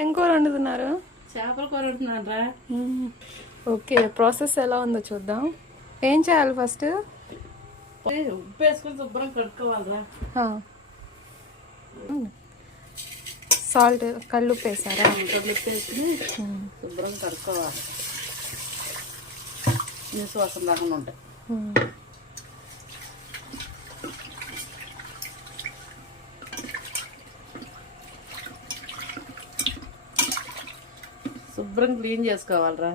ఏం కూర వండుతున్నారు? చేపల కూర వండుతున్నాను రా. ఓకే, ప్రాసెస్ ఎలా ఉందో చూద్దాం. ఏం చేయాలి ఫస్ట్? ఉప్పు వేసుకొని శుభ్రం కడుక్కోవాలిరా. సాల్ట్, కల్లుప్పు వేసారా? కడుపు వేసుకుని శుభ్రం కడుక్కోవాలి. నీసు వాసన రాకుండా ఉంటాయి. శుభ్రం క్లీన్ చేసుకోవాలిరా.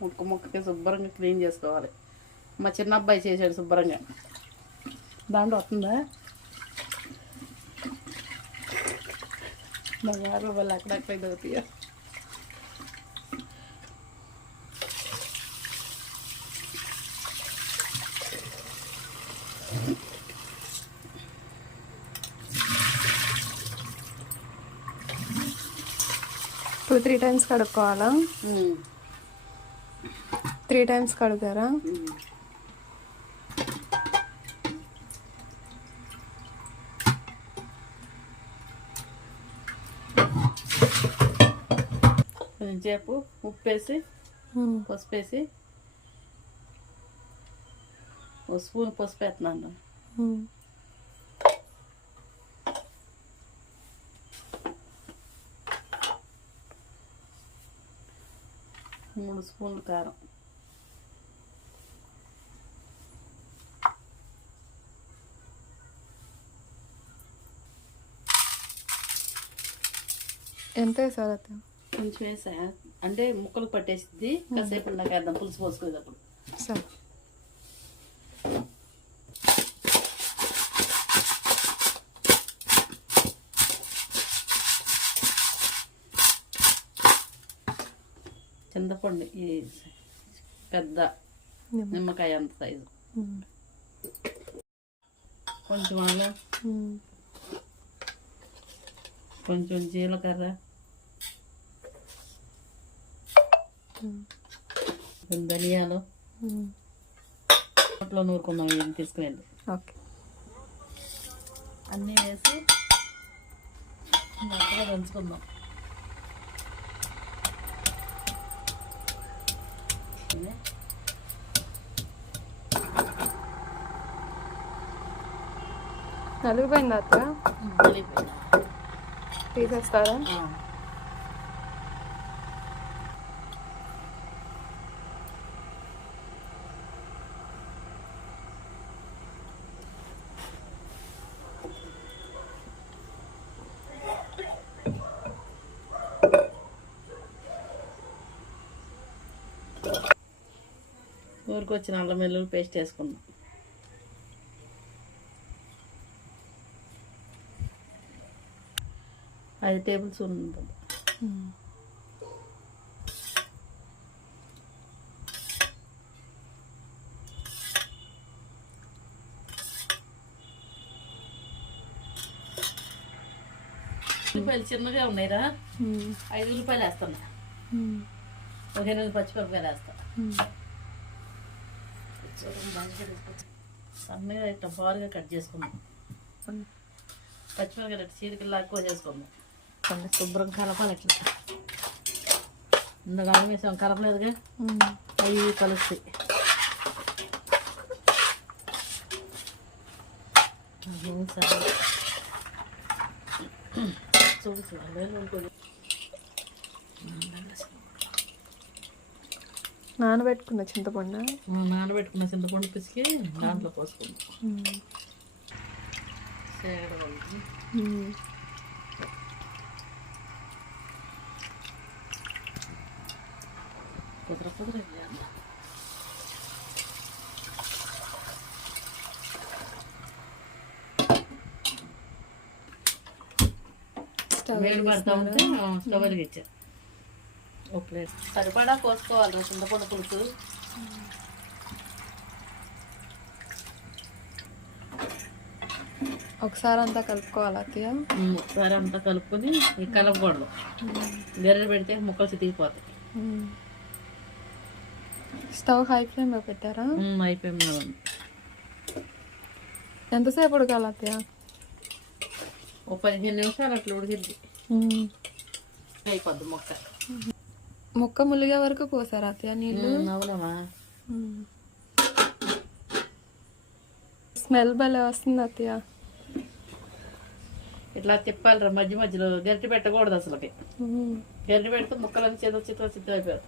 ముక్క ముక్కకి శుభ్రంగా క్లీన్ చేసుకోవాలి. మా చిన్న అబ్బాయి చేశాడు శుభ్రంగా. దాంట్లో వస్తుందా మా వారు వాళ్ళు అక్కడక్కడ దొరుకుతాయా. టూ 3 టైమ్స్ కడుక్కోవాలా? 3 టైమ్స్ కడుగుతారా? కొంచెంసేపు ఉప్పు వేసి పసుపు వేసి ఓ స్పూన్ పసుపు వేస్తున్నాను. 3 స్పూన్లు కారం, ఎంత వేసారు? కొంచెం వేసా అంటే ముక్కలు పట్టేసిద్ది. కాసేపు నాకేద్దాం పులుసు పోసుకునేటప్పుడు. సరే. చింతపండు ఈ పెద్ద నిమ్మకాయ అంత సైజు, కొంచెం అల్లం, కొంచెం జీలకర్ర, కొంచెం ధనియాలు, అట్లా నూరుకుందాం. ఏం తీసుకునేది ఓకే. అన్నీ వేసి మెత్తగా దంచుకుందాం. నలిగిపోయింది అత్త? తీసేస్తారా? ఊరికి వచ్చిన అల్లం వెల్లుల్లి పేస్ట్ వేసుకుందాం. ఐదు టేబుల్ స్పూన్ ఉంటుంది. ఉల్లిపాయలు చిన్నగా ఉన్నాయిరా. 5 ఉల్లిపాయలు వేస్తున్నా. 8 పచ్చిమిరపకాయలు వేస్తా. సన్నగా ఇట్లా బారుగా కట్ చేసుకుందాం. పచ్చిమిరపకాయలు ఇట్లా చీరికల్లా ఎక్కువ చేసుకుందాం. శుభ్రం కలపాలి. ఇట్లా ఇందులో అల్లం వేసాం, కలపలేదుగా, అవి కలుస్తాయి. నానబెట్టుకున్న చింతపండు పిసికి దాంట్లో పోసుకుందాం. కుదర వేడి పడతా ఉంటే స్టవ్ వెలిగించా. ఒక ప్లేట్ సరిపడా కోసుకోవాలి చింతపండు పులుసు. ఒకసారి అంతా కలుపుకోవాలి అత్తయ్య. ఒకసారి అంతా కలుపుకొని ఈ కలపకూడదు. గరిటె పెడితే ముక్కలు చితికిపోతాయి. స్టవ్ హై ఫ్లేమ్లో పెట్టారా? అయిపోయింది. ఎంతసేపు ఉడకాలి అత్తయ్య? ఓ 15 నిమిషాలు అట్లా ఉడికిద్ది. అయిపోద్ది మొక్క. ముక్క ములిగే వరకు పోసారు అత్తయ్య నీళ్ళు. అవునమ్మా. స్మెల్ భలే వస్తుంది అత్తయ్య. ఇట్లా తిప్పాలిరా మధ్య మధ్యలో, గరిటె పెట్టకూడదు అసలుకి. గరిటె పెడితే ముక్కలు చిత్ర అయిపోయారు.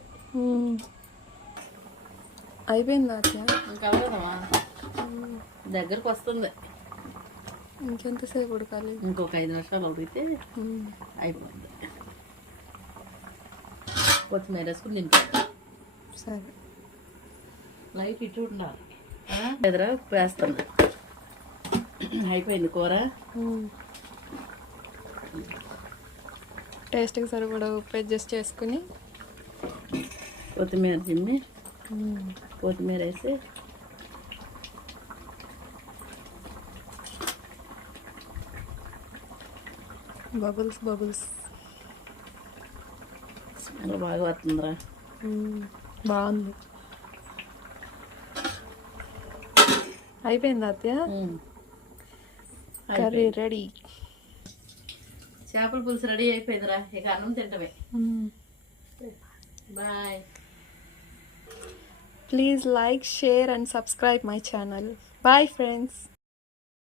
అయిపోయిందా అత్తయ్య? ఇంకా అవ్వదమ్మా, దగ్గరకు వస్తుంది. ఇంకెంతసేపు ఉడకాలి? ఇంకొక 5 నిమిషాలు ఉడికితే అయిపోతుంది. కొత్తిమీర వేసుకుని తింటా. సరే, లైట్ ఇటు ఉండాలి. ఎదురా వేస్తాను. అయిపోయింది కూర. టేస్ట్కి సరిపడా ఉప్పు అడ్జస్ట్ చేసుకుని కొత్తిమీర చిమ్మి కొత్తిమీర వేసి బబుల్స్ బబుల్స్ స్మెల్ బాగా వస్తుందిరా. బాగుంది. అయిపోయింది అత్తయ్య, కర్రీ రెడీ. చేపల పులుసు రెడీ అయిపోయిందిరా, ఇక అన్నం తింటమే. Bye. Please like, share and subscribe my channel. Bye friends.